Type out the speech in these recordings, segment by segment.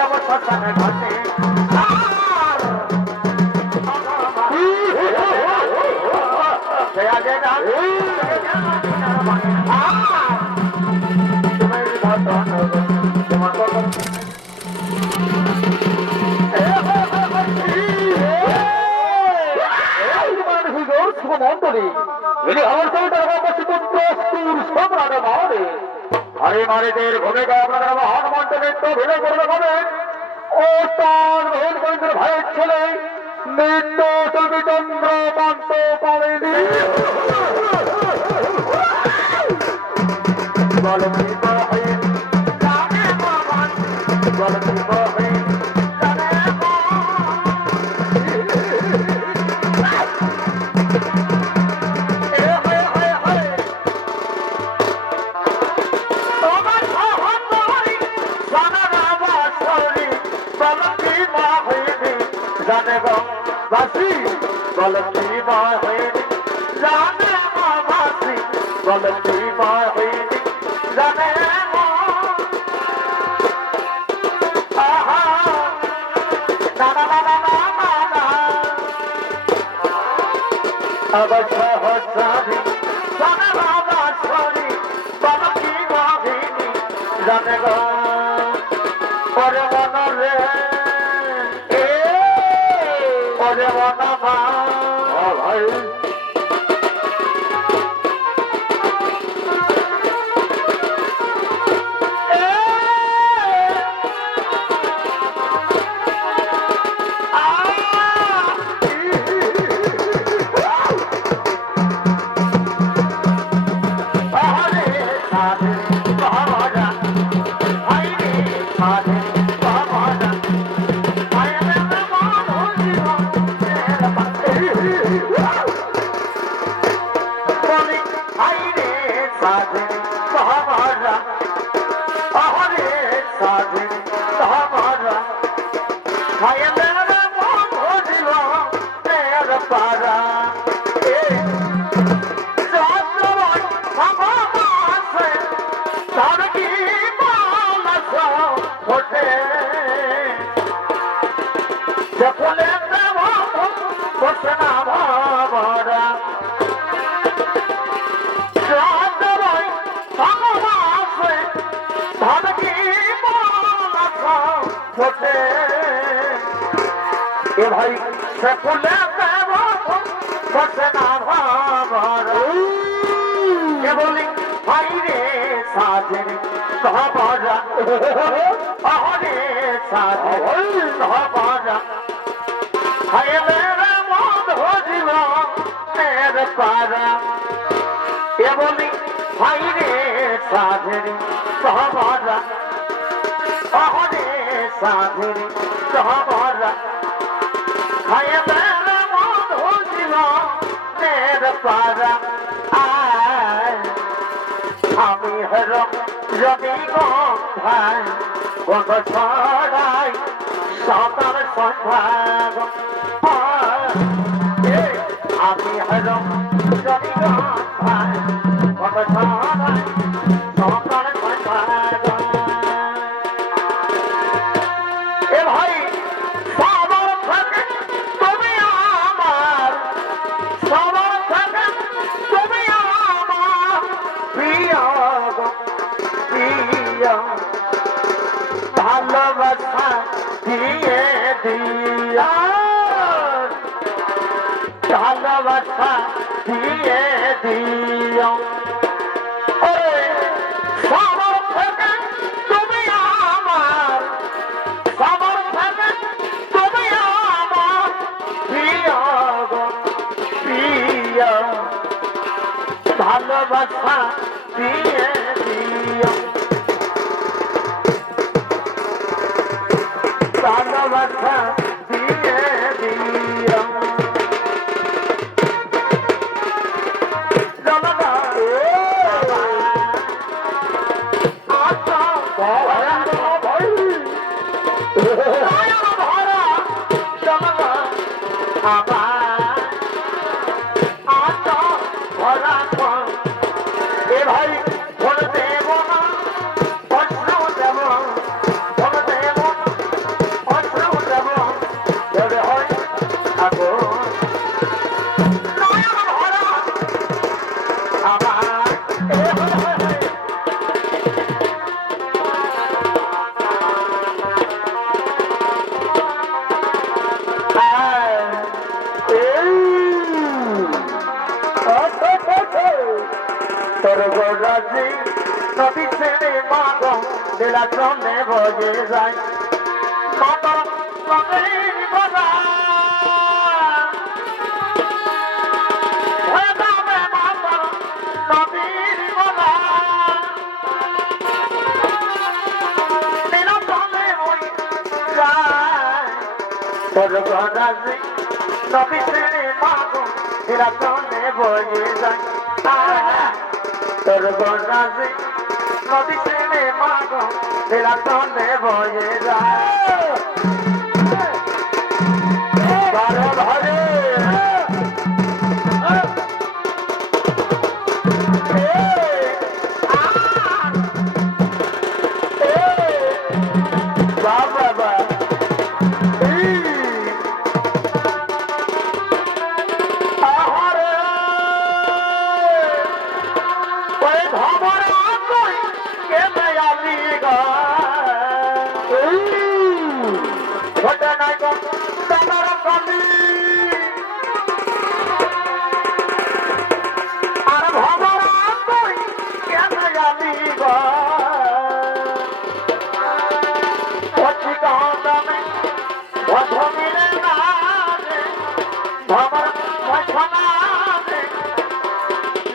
যাব শ্মশানে ঘাটে ভূমিকা আপনারা মহান মন্ত্র নৃত্য অভিনয় করে দেখাবেন ও তার ভাইয়ের ছেলে নৃত্য শিল্পী চন্দ্র পান্ত পাবেনি गलती बाहें जाने मासी गलती बाहें जाने आहा ना ना ना ना ना ना अब सहसारी जाने बाबा छोरी गलती बाहें जाने गो और मन रे और मन भाई सकुले बोली भाई रे साधन सहबाजा अहरे साधन सहबाजा हाय मेरा मौत हो जीवा मेरे पारा ये बोली भाई रे साधन सहबाजा अहरे साधन सहबाजा हाय मेरा मौत हो जीवा मेरे पारा আমি হল রবিগন্ধায় গন্ধ ছড়াই সকাল সন্ধ্যা আমি হল রবিগন্ধায় গন্ধ ছড়াই সকাল সন্ধ্যা এ ভাই সবার থাকে তুমি আমার সবার থাকে তুমি আমার প্রিয় ভালোবাসা দিয়ে দিয়া ভালোবাসা দিয়ে দিও সবার থেকে তুমি আমার সবার থেকে তুমি আমার প্রিয় প্রিয় ভালোবাসা দিয়ে দিও ভালোবাসা দিয়ে দিও নদী ছেড়ে মাগো নীলাচলে বয়ে যায় মাতর নদীর গলা হয়ে যাবে মাতর নদীর গলা নীলাচলে বয়ে যায় তোর গরাজি নদী ছেড়ে মাগো নীলাচলে বয়ে যায় তোর গরাজি নদী ছেড়ে মাগো নীলাচলে বয়ে যায় বারে ভারে বাবা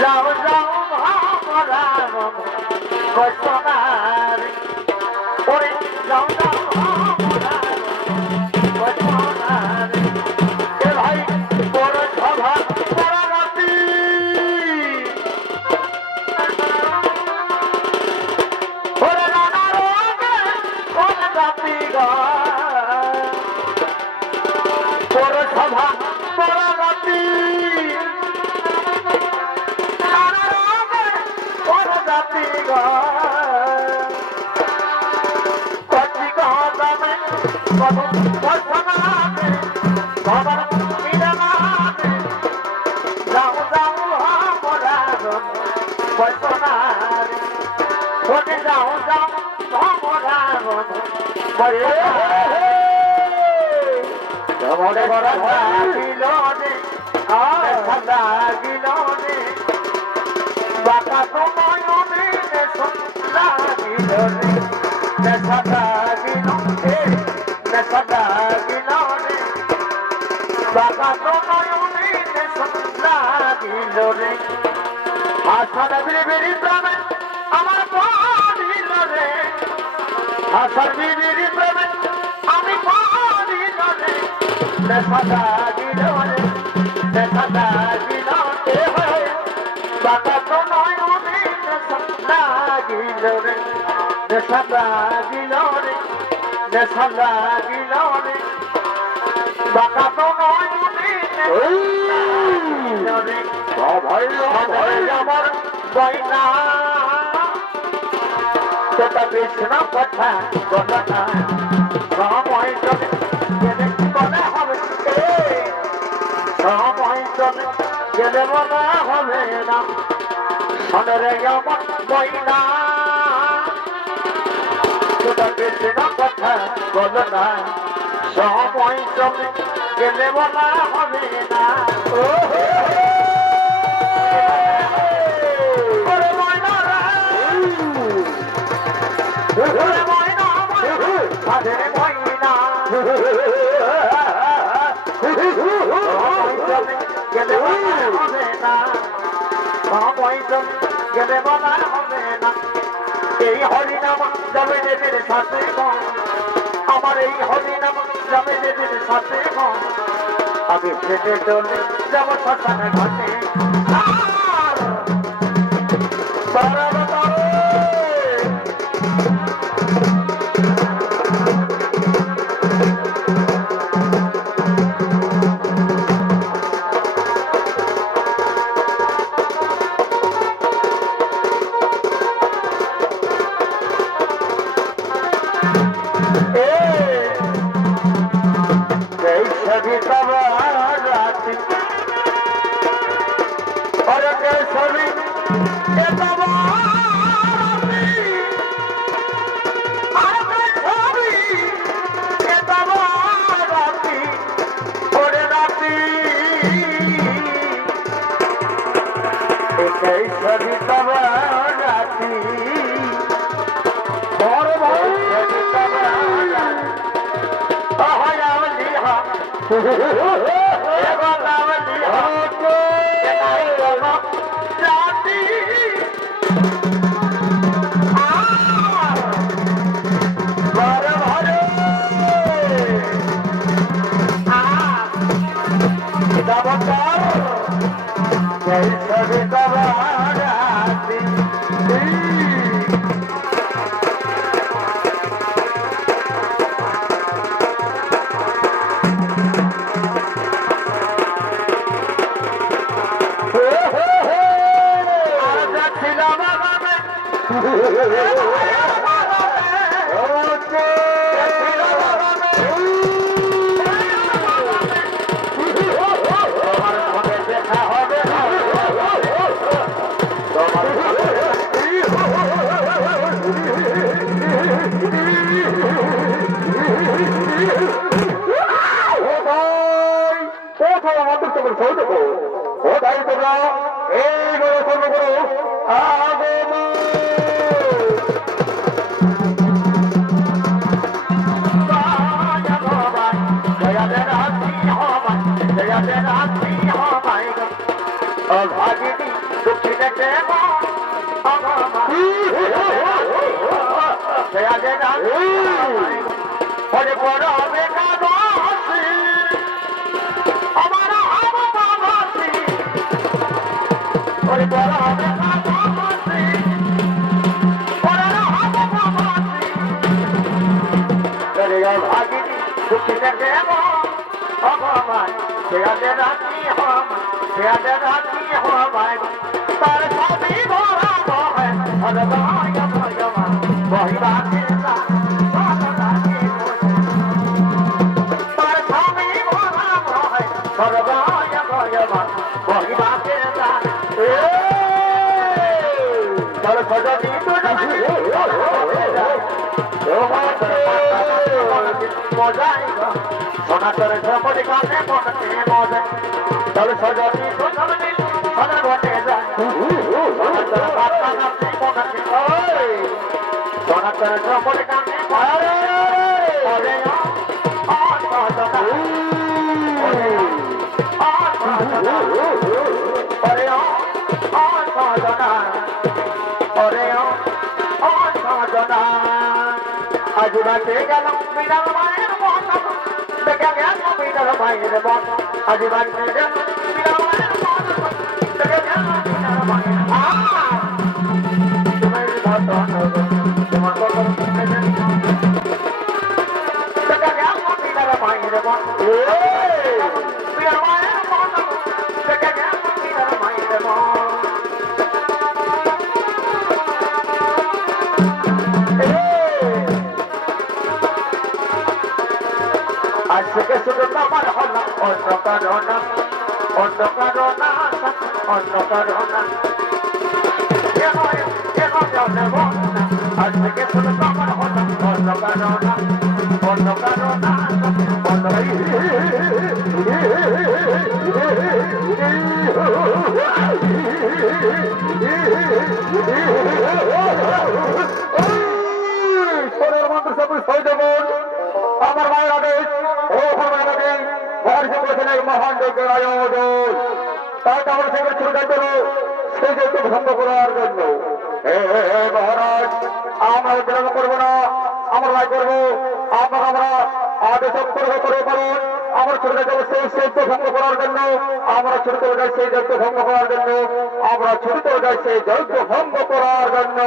যাও যাও ভামরা কসনার ওরে যাও যাও ভামরা কসনার এ ভাই বড় সভা বড় রাতি ওরে নানা রোগে বড় রাতি গা বড় সভা বড় রাতি বাঁকা সময় আমার পারিল রে আসার বিবির প্রেমে আমি পারিল রে দেখা দিল রে দেখা দিল রে বাঁকা সময় লাগিল রে নেশা লাগিল রে নেশা লাগিল রে বাঁকা সময় আমার বইনা তোটা কৃষ্ণ কথা কথা সময় চলে গেলে বলে হবে সময় চলে গেলে বলে হবে না শোনে আমার বইনা তোটা কৃষ্ণ কথা বলো না সময় চলে গেলে বলা হবে না গেলে বলা হবে না এই হরিনাম যাবে দেবের সাথে আমার এই হরিনাম যাবে দেবের সাথে আমি ফেটে চলে যাব শ্মশানে ঘাটে সবই তব রাতি সোনাচরে ঝপড়ে কানে মনে মজা তবে সজনী সুন্দরী সদা ঘটে যায় সোনাচরে বাপ্পা নাচে মনে সোনাচরে ঝপড়ে কানে মনে ওরে আজ বাঁচে গেল বিড়াল মায়ের মন দেখে গেল বিড়াল মায়ের মন আজ বাঁচে গেল বিড়াল মায়ের মন দেখে গেল বিড়াল মায়ের তোমার দেখে গেল বিড়াল মায়ের মন বিড়াল মায়ের মন দেখে গেল বিড়াল মায়ের মন আজকে শুধু আমার হলো অন্য কারণা অন্য কারণা অন্য কারণা আজকে শুধু আমার হলো অন্য কারণা অন্য কারণা অন্য আমার মায়ের আদেশ মহান যজ্ঞের আয়োজন তাই আমরা সেগুলো শুরু করবো সেই যজ্ঞ ভঙ্গ করার জন্য মহারাজ আমরা বিলম্ব করবো না আমরা লাই করবো আপনার আমরা আদেশ করবো করে পালন আমরা শুরু করে যাবো সেই যজ্ঞ ভঙ্গ করার জন্য আমরা শুরু করে যাই সেই যজ্ঞ ভঙ্গ করার জন্য আমরা শুরু করে যাই সেই যজ্ঞ ভঙ্গ করার জন্য